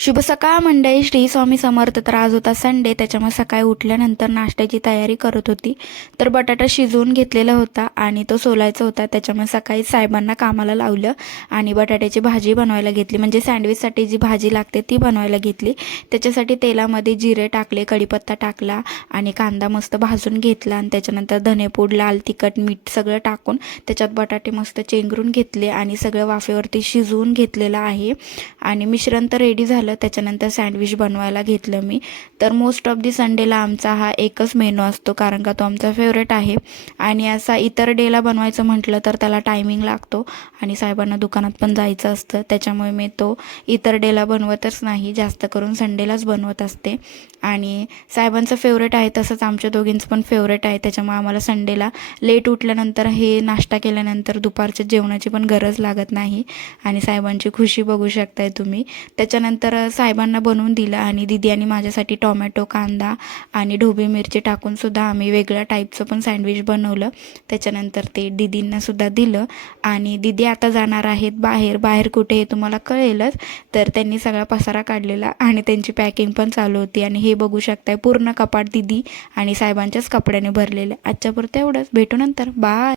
शुभ सकाळ मंडळी. श्री स्वामी समर्थ तर आज होता संडे त्याच्यामुळे सकाळी उठल्यानंतर नाश्त्याची तयारी करत होती. तर बटाटा शिजवून घेतलेला होता आणि तो सोलायचा होता त्याच्यामुळे सकाळी साहेबांना कामाला लावलं आणि बटाट्याची भाजी बनवायला घेतली. म्हणजे सँडविचसाठी जी भाजी लागते ती बनवायला घेतली. त्याच्यासाठी तेलामध्ये जिरे टाकले कढीपत्ता टाकला आणि कांदा मस्त भाजून घेतला आणि त्याच्यानंतर धनेपूड लाल तिखट मीठ सगळं टाकून त्याच्यात बटाटे मस्त चेंगरून घेतले आणि सगळं वाफेवरती शिजवून घेतलेलं आहे. आणि मिश्रण तर रेडी झालं त्याच्यानंतर सँडविच बनवायला घेतलं मी. तर मोस्ट ऑफ दी संडेला आमचा हा एकच मेनू असतो कारण का तो आमचा फेवरेट आहे. आणि असा इतर डेला बनवायचं म्हटलं तर त्याला टायमिंग लागतो. आणि साहेबांना दुकानात पण जायचं असतं. त्याच्यामुळे मी तो इतर डेला बनवतच नाही. जास्त करून संडेलाच बनवत असते. आणि साहेबांचं फेवरेट आहे तसंच आमच्या दोघींचं पण फेवरेट आहे. त्याच्यामुळे आम्हाला संडेला लेट उठल्यानंतर हे नाश्ता केल्यानंतर दुपारच्या जेवणाची पण गरज लागत नाही. आणि साहेबांची खुशी बघू शकताय तुम्ही. त्याच्यानंतर साहेबांना बनवून दिलं आणि दिदी आणि माझ्यासाठी टोमॅटो कांदा आणि ढोबी मिरची टाकून सुद्धा आम्ही वेगळ्या टाईपचं पण सँडविच बनवलं. त्याच्यानंतर ते दिदींना सुद्धा दिलं आणि दिदी आता जाणार आहेत बाहेर. बाहेर कुठे हे तुम्हाला कळेलच. तर त्यांनी सगळा पसारा काढलेला आणि त्यांची पॅकिंग पण चालू होती. आणि हे बघू शकताय पूर्ण कपाट दिदी आणि साहेबांच्याच कपड्याने भरलेलं. आजच्या पुरतं एवढंच. भेटू नंतर. बाय